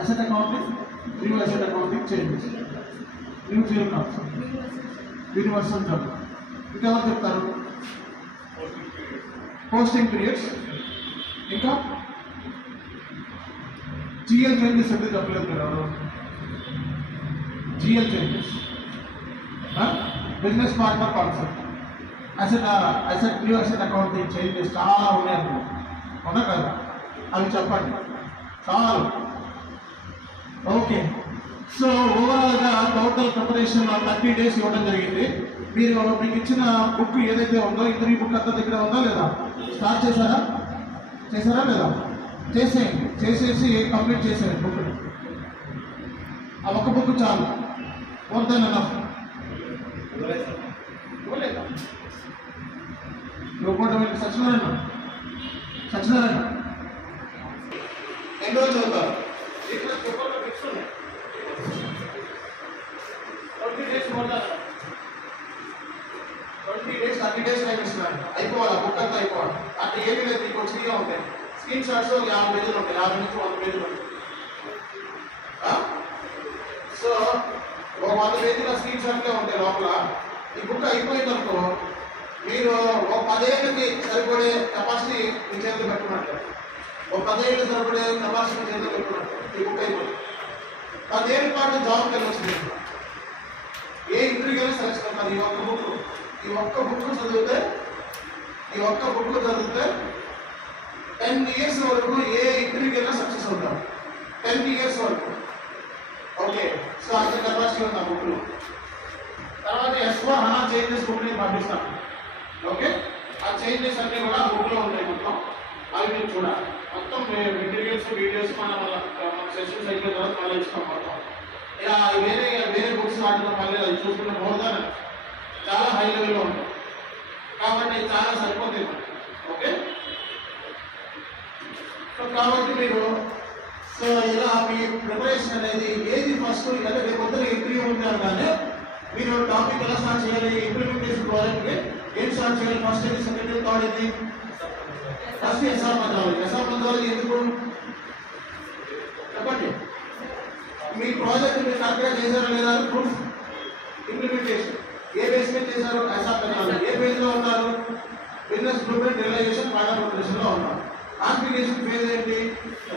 Asset accounting, new asset accounting changes, new zero concept, universal journal. ఇంకెవరు చెప్తారు? Posting periods, ఇంకా GL changes అంటే చెప్పలేదు కదా ఎవరు? GL changes, business partner concept, asset new asset accounting changes చాలా ఉన్నాయి అన్నమాట. అవునా కదా? అవి చెప్పండి చాలు. ఓకే, సో ఓవరాల్గా టోటల్ ప్రిపరేషన్ 30 days ఇవ్వడం జరిగింది. మీకు ఇచ్చిన బుక్ ఏదైతే ఉందో ఇంటర్వ్యూ బుక్ అంతా దగ్గర ఉందా లేదా? స్టార్ట్ చేశారా లేదా? చేసేయండి, చేసేసి కంప్లీట్ చేసేయండి బుక్. ఆ ఒక్క బుక్ చాలు, మోర్ దెన్ ఎనఫ్. ఇవ్వలేదా? ఇవ్వకుండా సత్యనారాయణ ఎన్ని రోజులు చదువుతారు? ఇక్కడ పేపర్లో ఫిక్స్ ఉన్నాయి 20 days పోతారు. 20 days 30 days టైం ఇస్తున్నారు. అయిపోవాలి, బుక్ అంతా అయిపోవాలి. అంటే ఏమీ లేదు, మీకు వచ్చినగా ఉంటాయి స్క్రీన్ షాట్స్. 50 పేజీలు ఉంటాయి, 50 నుంచి 100 పేజీలు ఉంటాయి. సో ఒక 100 పేజీల స్క్రీన్ షాట్లే ఉంటాయి లోపల. ఈ బుక్ అయిపోయిందనుకో మీరు ఒక 10 ఏళ్ళకి సరిపడే కెపాసిటీ మీ చేతిలో పెట్టుకున్నట్టు, ఒక 10 ఏళ్ళు సరిపడే కెపాసిటీ మీ చేతిలో పెట్టుకున్నట్టు. ఈ బుక్ అయిపోయింది. 10 ఏళ్ళ పాటు జాబ్కి వెళ్ళొచ్చు. ఏ ఇంటర్వ్యూకి సెలెక్షన్ అవుతారు. ఈ ఒక్క బుక్ చదివితే 10 years వరకు ఏ ఇంటర్వ్యూకి సక్సెస్ అవుతారు. 10 years వరకు. ఓకే, సో అంత కెపాసిటీ ఉంది ఆ బుక్లో. తర్వాత S4HANA చేంజెస్ బుక్ నేను పంపిస్తాను. ఓకే, ఆ చేంజెస్ అన్నీ కూడా బుక్లో ఉంటాయి మొత్తం. అవి మీరు చూడాలి. మొత్తం మెటీరియల్స్ వీడియోస్ మన సెషన్స్ అయిపోయిన తర్వాత మళ్ళీ ఇస్తాం మొత్తం. ఇలా వేరే బుక్స్ వాటిలో మళ్ళీ అది చూసుకుంటే మోర్గా చాలా హై లెవెల్లో ఉంటాయి కాబట్టి చాలా సరిపోతుంది. ఓకే, సో కాబట్టి మీరు ఇలా మీ ప్రిపరేషన్ అనేది ఏది ఫస్ట్ అంటే రేపు పొద్దున ఇంటర్వ్యూ ఉంటారు. కానీ మీరు టాపిక్ ఎలా స్టార్ట్ చేయాలి? ఇంప్లిమెంటేషన్ ప్రాజెక్ట్కి ఏం స్టార్ట్ చేయాలి? ఫస్ట్ ఏది, సెకండ్ ఏది, థర్డ్ ఏది? First SR methodology. ఎందుకు చెప్పండి? మీ ప్రాజెక్ట్ మీరు కరెక్ట్గా చేశారా లేదా? ప్రూఫ్. ఇంప్లిమెంటేషన్ ఏ బేస్ మీద చేశారు? SR methodology. ఏ పేజ్లో ఉన్నారు? Business blueprint realisation final ప్రిపరేషన్లో ఉన్నారు. కాన్ఫిగరేషన్ ఫేజ్ ఏంటి?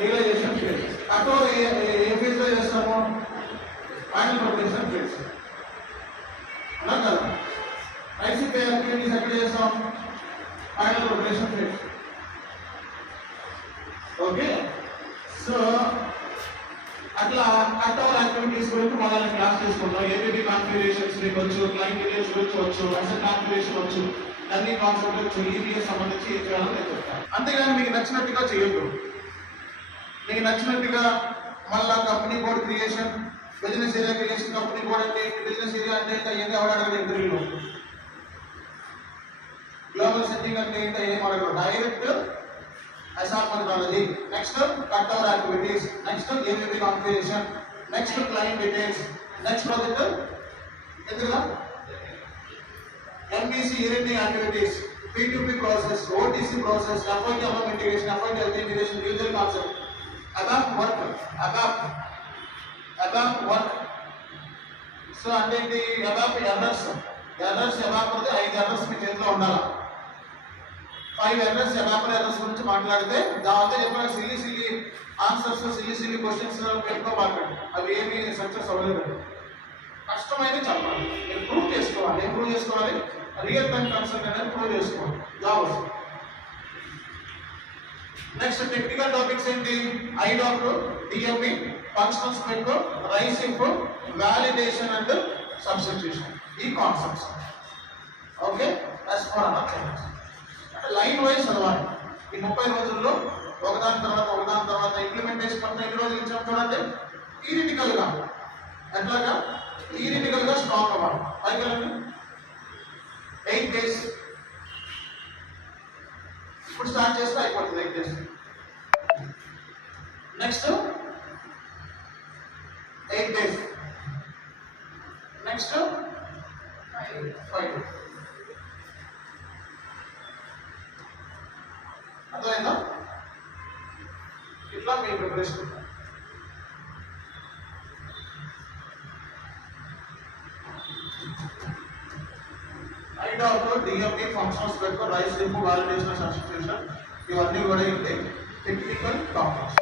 Realisation phase. అక్కడ ఏ ఫేజ్లో చేస్తాము? Final preparation phase. అలా కదా? ఐసీపీ యాక్టివిటీస్ ఎక్కడ చేస్తాం? Final preparation phase. Okay, so అట్లా కట్టవల్ యాక్టివిటీస్ గురించి మనం క్లాస్ చేసుకుంటాం. ఏబీబీ కాన్ఫిగరేషన్స్ మీకు వచ్చు, క్లయింట్ డీటెయిల్స్ గురించి వచ్చు, అసెట్ కాన్ఫిగరేషన్ వచ్చు, అన్ని కాన్సెప్ట్ వచ్చు, ఈబీఎస్ సంబంధించి ఏం చేయాలో నేను చెప్తాను. అంతేగాని మీకు నచ్చినట్టుగా చేయొద్దు. మీకు నచ్చినట్టుగా మళ్ళా company code creation, business area creation, company code అంటే బిజినెస్ ఏరియా అంటే ఏంటి అవడానికి ఇంటర్వ్యూలో. గ్లోబల్ సెట్టింగ్ అంటే ఏంటో ఏం అడగదు. Direct SR methodology, next cutover activities, next ABB configuration, next client details, next project ఎందుగా MBC unity activities, P2P process, OTC process, FIT integration, FIT integration, user concept, ABAP work. So అంటే ABAP errors ABAP అంటే 5 errors మీ చేతిలో ఉండాలి. 5 errors ABAP errors గురించి మాట్లాడితే దాంతో చెప్పిన silly answers, silly questions పెట్టుకోబాకండి. అవి ఏమి సక్సెస్ అవ్వలేదు. కష్టమైనది చెప్పాలి, మీరు ప్రూవ్ చేసుకోవాలి. ఏం ప్రూవ్ చేసుకోవాలి? రియల్ టైం కన్సల్ట్ అనేది ప్రూవ్ చేసుకోవాలి. జాబ్ వస్తుంది. నెక్స్ట్ టెక్నికల్ టాపిక్స్ ఏంటి? IDoc, DME, functional spec, raising, validation and substitution. ఈ కాన్సెప్ట్స్. ఓకే, S4HANA చేయండి. లైన్ వైజ్ చదవాలి. ఈ 30 రోజుల్లో ఒకదాని తర్వాత ఇంప్లిమెంటేషన్ అంటే ఎన్ని రోజులు ఇచ్చాం చూడండి. థియరిటికల్గా ఎట్లాగా? థియరిటికల్గా స్ట్రాంగ్ అవ్వాలి. పైకి 8 days. ఇప్పుడు స్టార్ట్ చేస్తే అయిపోతుంది 8 days. Next 8 days. Next 5 days. అర్థమైందా? ఇట్లా మీ ప్రిపరేషన్. డిఎంఈ ఫంక్షన్స్ పెట్టుకో రైస్ సింపు వాలిడేషన్ సబ్స్టిట్యూషన్ ఇవన్నీ కూడా ఏంటి technical topics.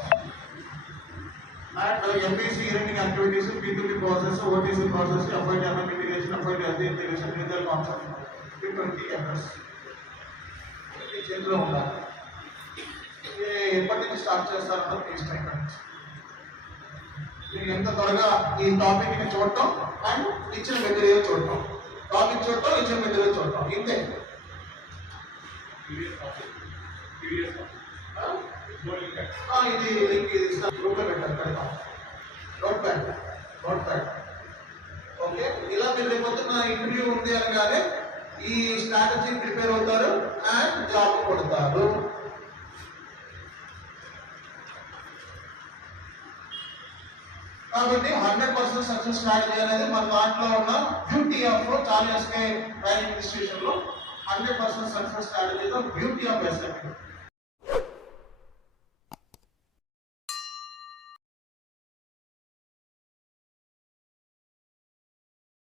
And MBC eventing activities, P2P process, OTC process, FITMM integration, FITSD integration, legal concept, P20 MS ఈ చేతిలో ఉండాలి. ఎప్పటి నుంచి స్టార్ట్ చేస్తారో ప్లీజ్ ట్రై కండి. మీరు ఎంత త్వరగా ఈ టాపిక్ ని చూడటం అండ్ ఇచ్చిన మెటీరియల్ చూడటం, టాపిక్ చూడటం, ఇచ్చిన మెటీరియల్ చూడటం, ఇంతే. ఇది లింక్ ఇది గ్రూప్లో పెట్టారు, పెడతాం. Note pad. ఓకే, ఇలా మీరు రేపొద్దున ఇంటర్వ్యూ ఉంది అనగానే ఈ స్ట్రాటజీ ప్రిపేర్ అవుతారు అండ్ జాబ్ కొడతారు. కాబట్టి 100% సక్సెస్ స్ట్రాటజీ అనేది మన దాంట్లో ఉన్న beauty of Charles training institution లో 100% సక్సెస్ స్ట్రాటజీలో బ్యూటీ ఆఫ్ ఎస్ఎఫ్.